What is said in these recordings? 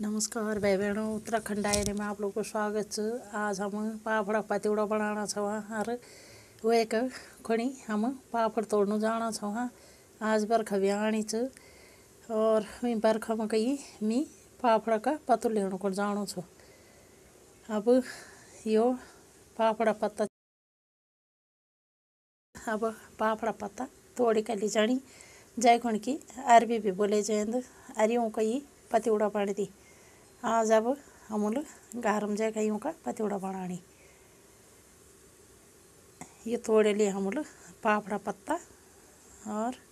नमस्कार भाई बहनों, उत्तराखंड डायरी में आप लोग को स्वागत है। आज हम पापड़ पतिवड़ा बनाना छ और वो एक खड़ी हम पापड़ तोड़ने जाना छ। आज बरखा भी आनी छ और बरखा में कहीं मी पापड़ का पत्तू लेने को जाना छ। अब यो पापड़ा पत्ता तोड़ी कर ली जानी जय खण की अरबी भी बोले जाएंद अरियों कहीं पतिवड़ा बन दी। आज अब हम गारम जाए कहीं का पतिवड़ा बनानी। ये तोड़े लिए हम पापड़ा पत्ता और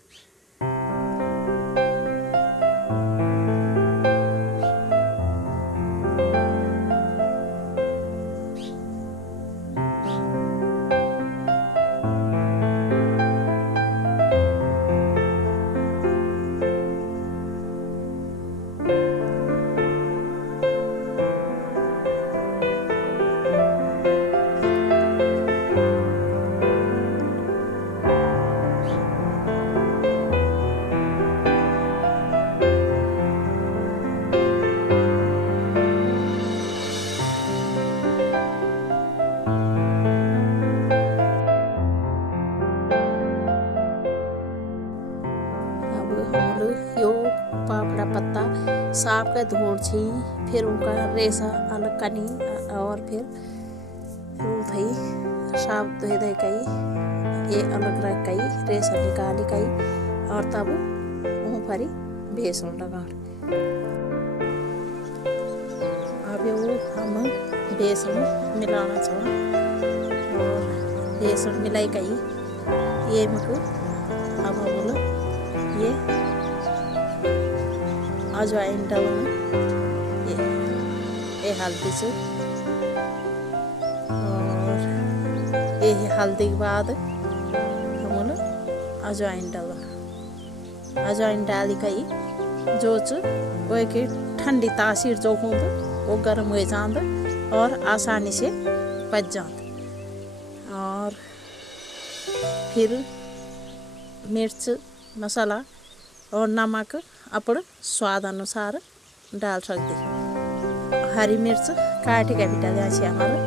यो पापड़ा पत्ता साफ का धोड़ छी, फिर उनका रेसा अलग करनी और फिर थई साफ धोए दे कई ये अलग रख कई रेसा निकाली कई और तब ऊपरी बेसन लगा। अब वो हम बेसन मिलाना चाहिए और बेसन मिलाई कई ये मको अब हम ये अजवाइन डालना ये हल्दी से और ये हल्दी के बाद हम अजवाइन डालना। अजवाइन डाली कई जो वो एक ठंडी तासीर जो हो वो गर्म हो जाता और आसानी से पच जाता। और फिर मिर्च मसाला और नमक अपन स्वाद अनुसार डाल सकते। हरी मिर्च काट के भी डाल हमारे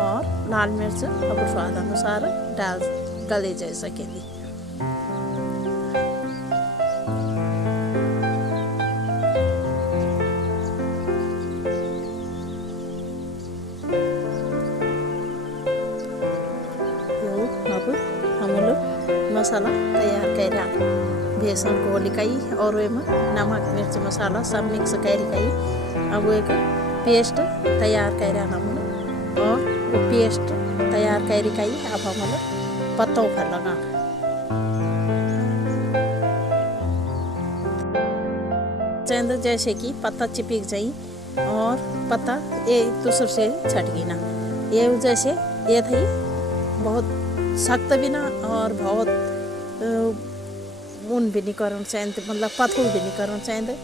और लाल मिर्च अपन स्वाद अनुसार डाल गले जा सकेंगे। अब हम लोग मसाला तैयार कर बेसन को लिकाई और नमक मिर्च मसाला सब मिक्स कर अब एक पेस्ट तैयार कर हम और वो पेस्ट तैयार कर अब हम पत्तों पर लगा चंद जैसे कि पत्ता चिपक जाए और पत्ता एक दूसरे से छटकी ना ये जैसे ये थी बहुत सख्त भी ना और बहुत ऊन भी नहीं करना चाहिए, मतलब पतलू भी नहीं करना चाहिए।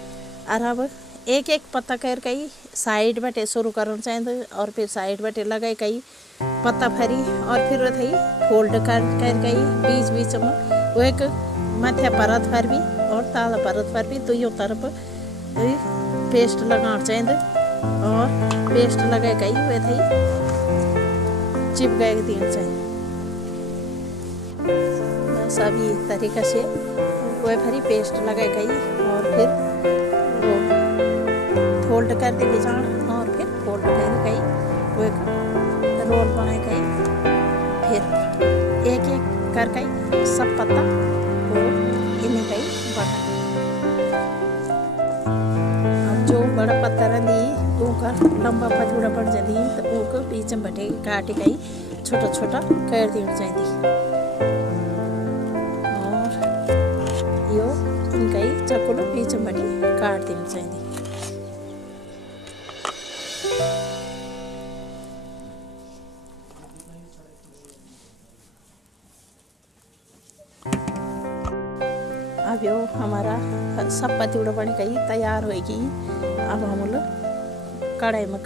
और अब एक एक पत्ता कर कई साइड बटे शुरू करना चाहिए और फिर साइड बटे लगाई कई पत्ता भरी और फिर थी फोल्ड कर कई बीच बीच में वो एक मध्य परत पर भी और ताला परत पर भी दोनों तरफ पेस्ट लगाना चाहिए और पेस्ट लगा कई वे थी चिपका देना चाहिए। बस अभी तरीका से वो भरी पेस्ट लगा गई और फिर वो फोल्ड कर दे जान और फिर फोल्ड कर गई वो एक रोल बनाई गई फिर एक एक कर गई सब पत्ता वो इन्हें गई बना। अब जो बड़ा पत्ता रही उनका लंबा पतूड़ा पड़ जाती तो उनको बीच में बटे काट गई छोटा छोटा कर देना चाहिए यो इनका ही चकुलो बीच में काट देना चाहिए। अब यो हमारा सब पतिवड़ा बन गई तैयार होगी। अब हम लोग कढ़ाई में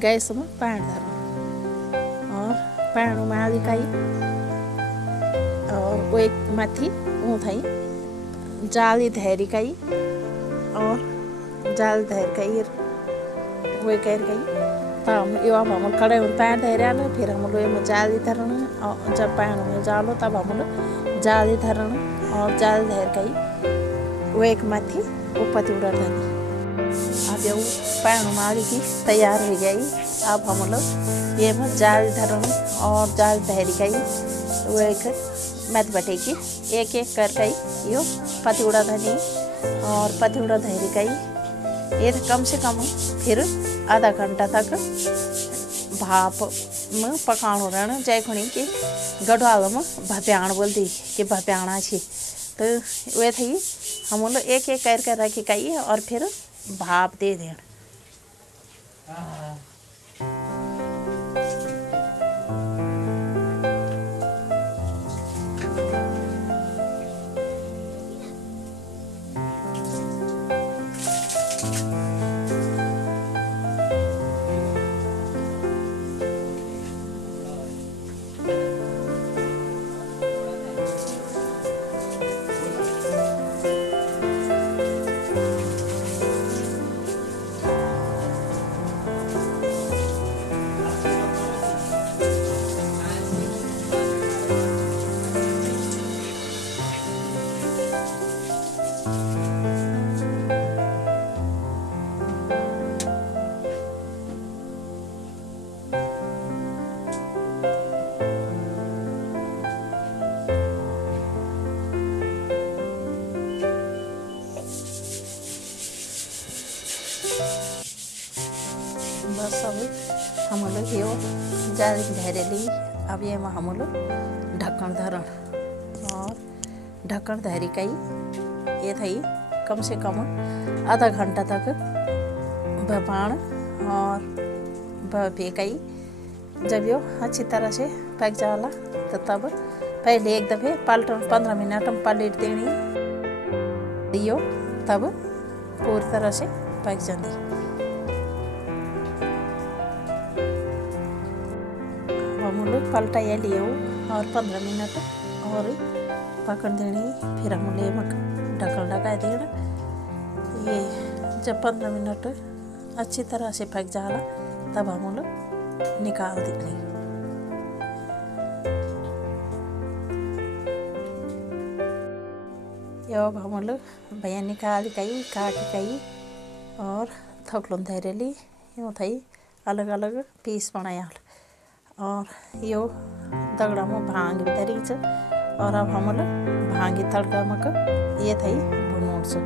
गैस में पैन धरो और पैन में आली कई और वो एक मथी ऊँथाई जाली धैरी कई और जाल धैर कई वे कर गई तब यो अब हम कड़े में पैन धैर्याल फिर हम लोग में जाली धरण और जब पैन में जालो तब हम लोग जाली धरण और जाल धैर गई वो एक माथी ऊपर उड़ा धनी अब यो पैन मारी की तैयार हो गई। अब हम लोग ये में जाल धरण और जाल धैर गई वो एक मत बटेगी एक एक कर गई यो पति उड़ा धनी और पति उड़ा धैर गई। ये कम से कम फिर आधा घंटा तक भाप में पकाणो रहना जय खुणी के गढ़वाल में भप्याण बोलती कि भप्याणा छे तो वे थी हम लोग एक एक करके रखी गई और फिर भाप दे दें। बस अब हम लोग यो जाल धैर्यली अब ये में हम लोग ढक्कन धरण और ढक्कन धैरी कई ये थी कम से कम आधा घंटा तक भपाण और भपे कई। जब यो अच्छी तरह से पक जाला तो तब पहले एक दफे पलटन 15 मिनट में पलट देनी यो तब पूरी तरह से पक जाती। हम लोग पलटा ये लिए और 15 मिनट और पकड़ देनी फिर हम लोग ढक्कन लगा देना। ये जब 15 मिनट अच्छी तरह से पक जाला तब हम लोग निकाल देंगे। ये अब हम लोग भैया निकाल गई काट गई और थकलों धैर्यली यूँ थी अलग अलग पीस बनाया और यो दगड़ा में भांग भी धरी छ और अब हम लोग भांगी तड़का मक ये थी भुनून छ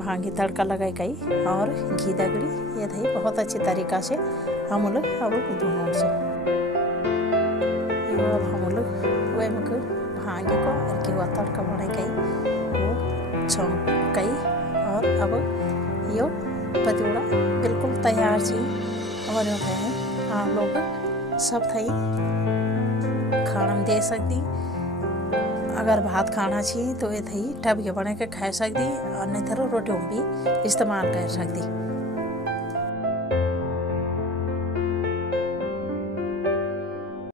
भांगी तड़का लगाई गई और घी दगड़ी ये थी बहुत अच्छी तरीका से हम लोग अब भुनून छ यो अब हम लोग वे मक भांगी को और घी तड़का बनाई गई वो छौंक गई और अब यो पतोड़ा बिल्कुल तैयार छी और यो है आप लोग सब थी खाना में दे सकती। अगर भात खाना चाहिए तो ये थी टब के बने के खा सकती और नहीं तो रोटियों भी इस्तेमाल कर सकती।